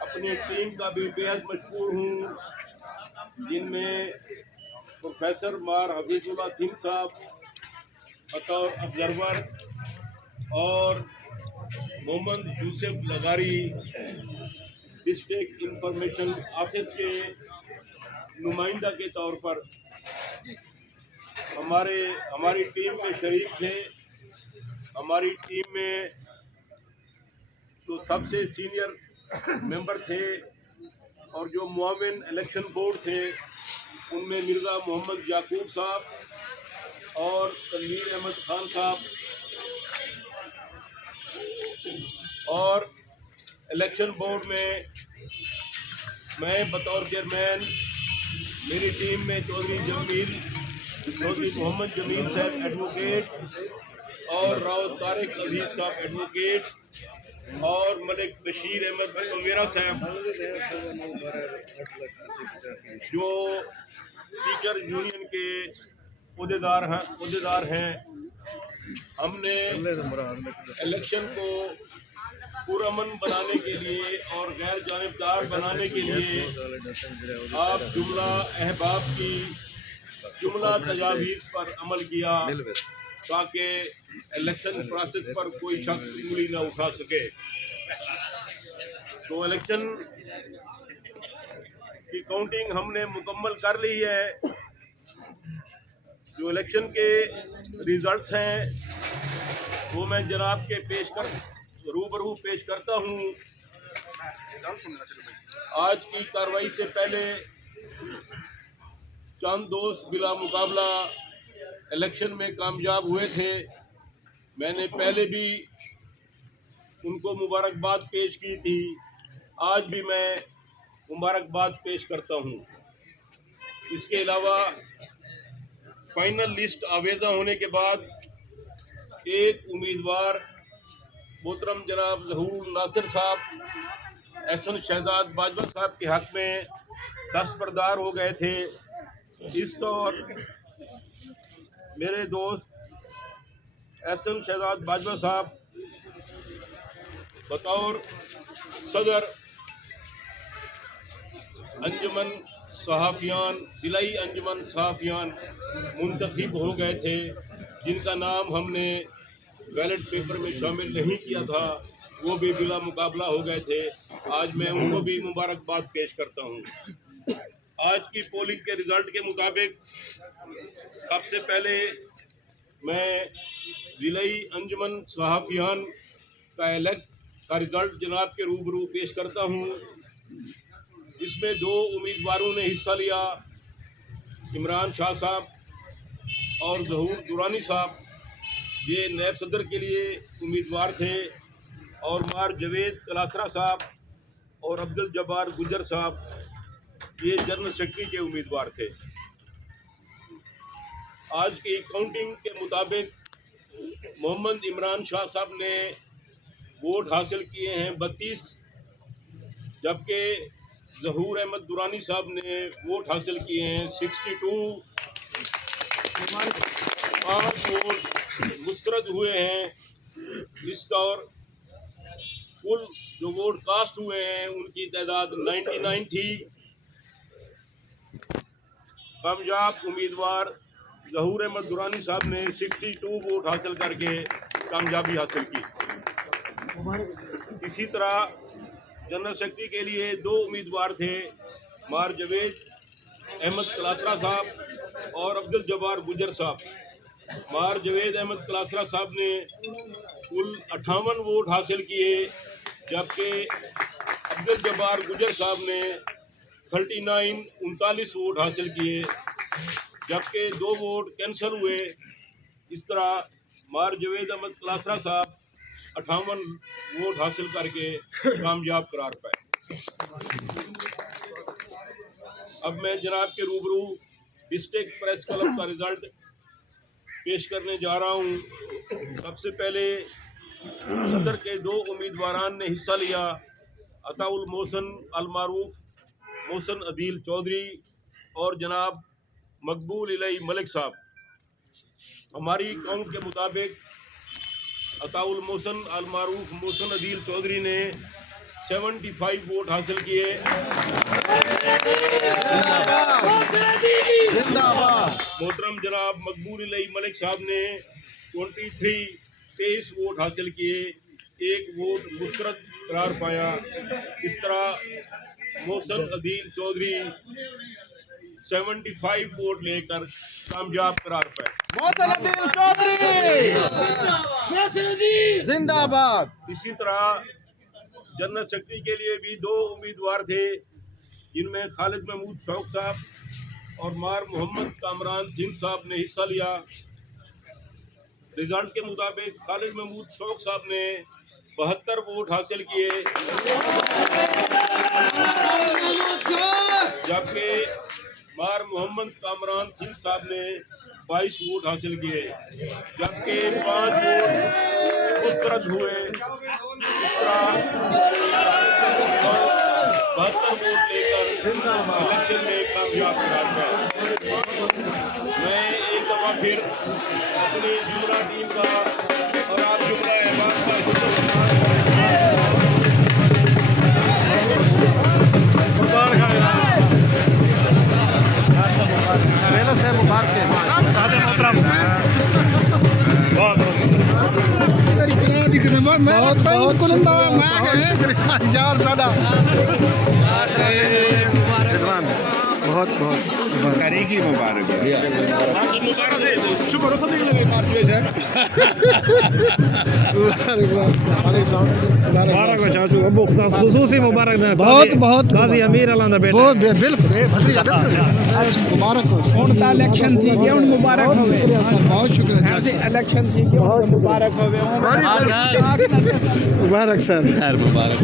अपनी टीम का भी बेहद मशहूर हूँ, जिनमें प्रोफेसर मार हफीजुल्लाह सिंह साहब बतौर ऑब्जर्वर और Mohammad Yusuf Lagari district information office के नुमाइंदा के तौर पर हमारी टीम में शरीक थे। हमारी टीम में जो सबसे सीनियर मेंबर थे और जो मुआविन इलेक्शन बोर्ड थे, उनमें मिर्ज़ा मोहम्मद याकूब साहब और तनवीर अहमद खान साहब, और इलेक्शन बोर्ड में मैं बतौर चेयरमैन, मेरी टीम में चौधरी मोहम्मद जमील साहब एडवोकेट और राव तारिक अजीज साहब एडवोकेट और मलिक बशीर अहमद मेरा साहब जो टीचर यूनियन के उहदेदार हैं। हमने इलेक्शन को पुरअमन बनाने के लिए और गैर जानिबदार बनाने के लिए आप जुमला अहबाब की जुमला तजावीज़ पर अमल किया ताकि इलेक्शन प्रोसेस पर कोई शख्स उंगली न उठा सके। तो इलेक्शन की काउंटिंग हमने मुकम्मल कर ली है। जो इलेक्शन के रिजल्ट्स हैं वो मैं जनाब के रूबरू पेश करता हूँ। आज की कार्रवाई से पहले चंद दोस्त बिला मुकाबला इलेक्शन में कामयाब हुए थे। मैंने पहले भी उनको मुबारकबाद पेश की थी, आज भी मैं मुबारकबाद पेश करता हूँ। इसके अलावा फाइनल लिस्ट आवेज़ा होने के बाद एक उम्मीदवार मोहतरम जनाब ज़हूर नासिर साहब एहसन शहजाद बाजवा साहब के हक़ में दस्तबरदार हो गए थे। इस दौर मेरे दोस्त एहसन शहजाद बाजवा साहब बतौर सदर अंजुमन सहाफ़ियान ज़िलाई अंजुमन सहाफ़ियान मुंतखब हो गए थे, जिनका नाम हमने बैलेट पेपर में शामिल नहीं किया था, वो भी बिला मुकाबला हो गए थे। आज मैं उनको भी मुबारकबाद पेश करता हूँ। आज की पोलिंग के रिज़ल्ट के मुताबिक सबसे पहले मैं ज़िलाई अंजुमन सहाफ़ियान का रिज़ल्ट जनाब के रूबरू पेश करता हूँ। इसमें 2 उम्मीदवारों ने हिस्सा लिया, इमरान शाह साहब और ज़हूर दुरानी साहब। ये नायब सदर के लिए उम्मीदवार थे और मार जवेद कलासरा साहब और अब्दुल जब्बार गुजर साहब ये जनरल सेक्रेटरी के उम्मीदवार थे। आज की काउंटिंग के मुताबिक मोहम्मद इमरान शाह साहब ने वोट हासिल किए हैं 32, जबकि ज़हूर अहमद दुरानी साहब ने वोट हासिल किए हैं 62। 5 वोट मुस्तरद हुए हैं। इस दौर कुल जो वोट कास्ट हुए हैं उनकी तादाद 99 थी। कामयाब उम्मीदवार ज़हूर अहमद दुरानी साहब ने 62 वोट हासिल करके कामयाबी हासिल की। इसी तरह जनरल सेक्रेटरी के लिए 2 उम्मीदवार थे, मार जवेद अहमद कलासरा साहब और अब्दुल जब्बार गुजर साहब। मार जवेद अहमद कलासरा साहब ने कुल 58 वोट हासिल किए, जबकि अब्दुल जब्बार गुजर साहब ने 39 वोट हासिल किए, जबकि 2 वोट कैंसिल हुए। इस तरह मार जवेद अहमद कलासरा साहब 58 वोट हासिल करके कामयाब करार पाए। अब मैं जनाब के रूबरू डिस्ट्रिक्ट प्रेस क्लब का रिज़ल्ट पेश करने जा रहा हूँ। सबसे पहले सदर के 2 उम्मीदवारान ने हिस्सा लिया, अताउल मोहसन अलमारूफ मोहसन अदील चौधरी और जनाब मकबूल इलाई मलिक साहब। हमारी काउंट के मुताबिक अताउल मोहसन अलमारूफ मोहसन अदील चौधरी ने 75 वोट हासिल किए। मोहतरम जनाब मकबूल इलाही मलिक साहब ने 23 वोट हासिल किए, 1 वोट मुस्तरद करार पाया। इस तरह मोहसन अदील चौधरी 75 वोट लेकर कामयाब करार पाए। मोहसन अदील चौधरी जिंदाबाद। इसी तरह जनरल सेक्रेटरी के लिए भी 2 उम्मीदवार थे, जिनमें खालिद महमूद शौक साहब और मार मोहम्मद कामरान जिन साहब ने हिस्सा लिया। रिजल्ट के मुताबिक खालिद महमूद शौक साहब ने 72 वोट हासिल किए, जबकि मार मोहम्मद कामरान जिन साहब ने 22 वोट हासिल किए, जबकि 5 वोट मुस्तरद हुए। इस तरह 72 वोट लेकर इलेक्शन में कामयाब करार पाया। मैं एक दफा फिर अपनी जुमला टीम का और आप जुमला अहबाब का बहुत बहुत तरीकी मुबारक खसूसी मुबारक बहुत बहुत गाजी अमीर अलांदा बेटा बिल्कुल मुबारक हो। इलेक्शन थी गया उन मुबारक होवे सर, बहुत शुक्रिया। ऐसे इलेक्शन थी गया मुबारक होवे मुबारक सर, खैर मुबारक।